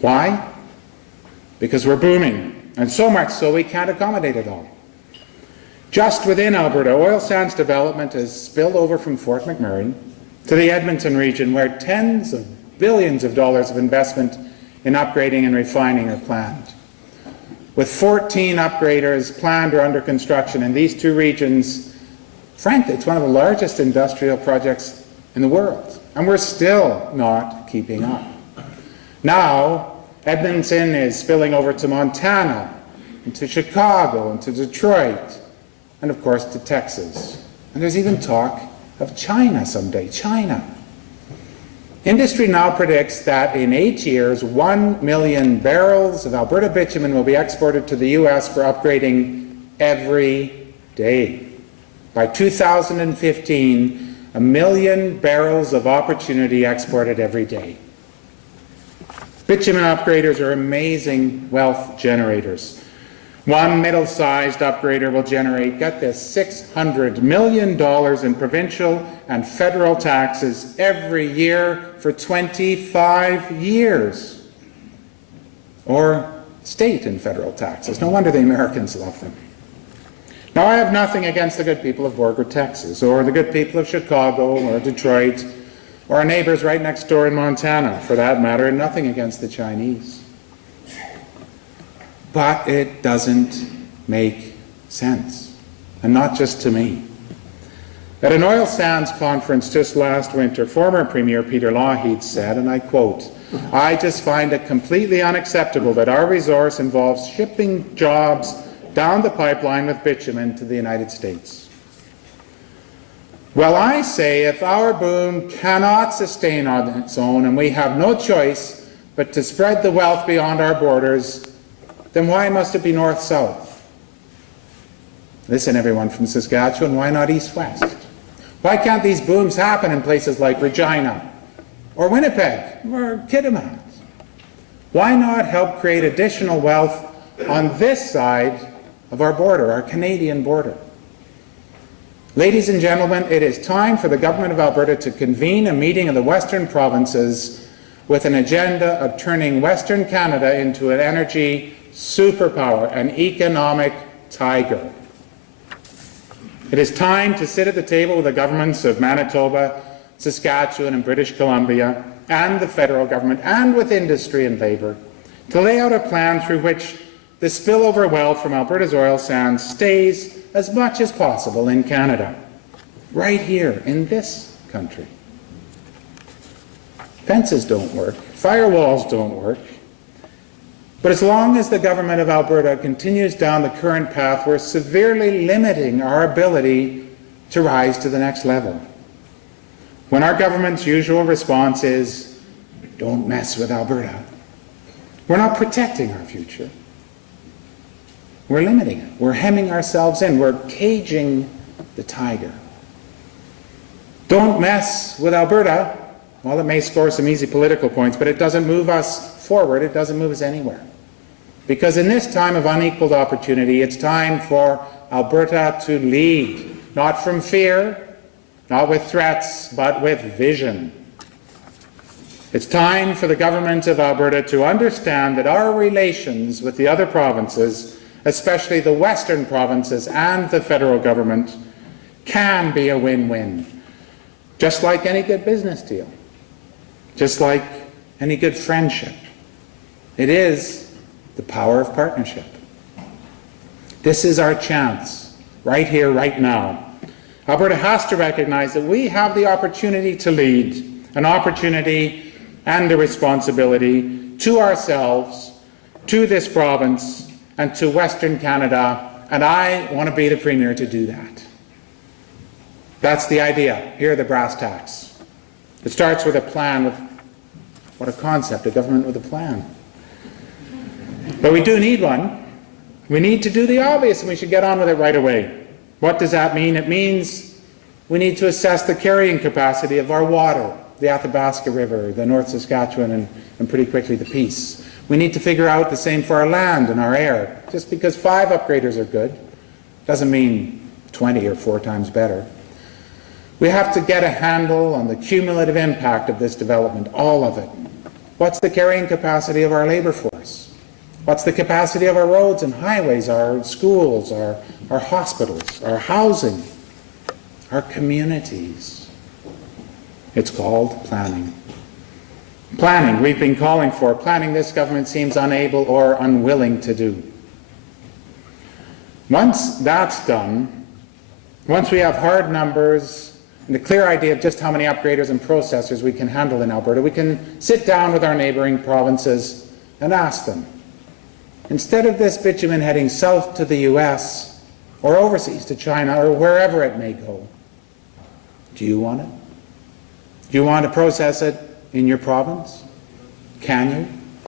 Why? Because we're booming, and so much so we can't accommodate it all. Just within Alberta, oil sands development has spilled over from Fort McMurray to the Edmonton region, where tens of billions of dollars of investment in upgrading and refining are planned. With 14 upgraders planned or under construction in these two regions, frankly, it's one of the largest industrial projects in the world, and we're still not keeping up. Now, Edmonton is spilling over to Montana, into Chicago, into Detroit, and of course to Texas. And there's even talk of China someday, China. Industry now predicts that in 8 years, 1 million barrels of Alberta bitumen will be exported to the U.S. for upgrading every day. By 2015, 1 million barrels of opportunity exported every day. Bitumen upgraders are amazing wealth generators. One middle-sized upgrader will generate, get this, $600 million in provincial and federal taxes every year for 25 years. Or state and federal taxes. No wonder the Americans love them. Now, I have nothing against the good people of Borger, Texas, or the good people of Chicago or Detroit, or our neighbors right next door in Montana, for that matter, and nothing against the Chinese. But it doesn't make sense, and not just to me. At an oil sands conference just last winter, former Premier Peter Lougheed said, and I quote, "I just find it completely unacceptable that our resource involves shipping jobs down the pipeline with bitumen to the United States." Well, I say if our boom cannot sustain on its own and we have no choice but to spread the wealth beyond our borders, then why must it be north-south? Listen, everyone from Saskatchewan, why not east-west? Why can't these booms happen in places like Regina or Winnipeg or Kitimat? Why not help create additional wealth on this side of our border, our Canadian border? Ladies and gentlemen, it is time for the Government of Alberta to convene a meeting of the Western provinces with an agenda of turning Western Canada into an energy superpower, an economic tiger. It is time to sit at the table with the governments of Manitoba, Saskatchewan and British Columbia, and the federal government, and with industry and labour, to lay out a plan through which the spillover wealth from Alberta's oil sands stays as much as possible in Canada, right here in this country. Fences don't work, firewalls don't work, but as long as the Government of Alberta continues down the current path, we're severely limiting our ability to rise to the next level. When our government's usual response is, "Don't mess with Alberta," we're not protecting our future. We're limiting it. We're hemming ourselves in. We're caging the tiger. Don't mess with Alberta. Well, it may score some easy political points, but it doesn't move us forward. It doesn't move us anywhere. Because in this time of unequaled opportunity, it's time for Alberta to lead, not from fear, not with threats, but with vision. It's time for the Government of Alberta to understand that our relations with the other provinces, especially the Western provinces and the federal government, can be a win-win. Just like any good business deal, just like any good friendship. It is the power of partnership. This is our chance, right here, right now. Alberta has to recognize that we have the opportunity to lead, an opportunity and a responsibility to ourselves, to this province, and to Western Canada, and I want to be the Premier to do that. That's the idea. Here are the brass tacks. It starts with a plan. What a concept, a government with a plan. But we do need one. We need to do the obvious, and we should get on with it right away. What does that mean? It means we need to assess the carrying capacity of our water, the Athabasca River, the North Saskatchewan, and pretty quickly the Peace. We need to figure out the same for our land and our air. Just because 5 upgraders are good doesn't mean 20 or 4 times better. We have to get a handle on the cumulative impact of this development, all of it. What's the carrying capacity of our labor force? What's the capacity of our roads and highways, our schools, our hospitals, our housing, our communities? It's called planning. Planning, we've been calling for. Planning this government seems unable or unwilling to do. Once that's done, once we have hard numbers and a clear idea of just how many upgraders and processors we can handle in Alberta, we can sit down with our neighbouring provinces and ask them, instead of this bitumen heading south to the US or overseas to China or wherever it may go, do you want it? Do you want to process it in your province? Can you?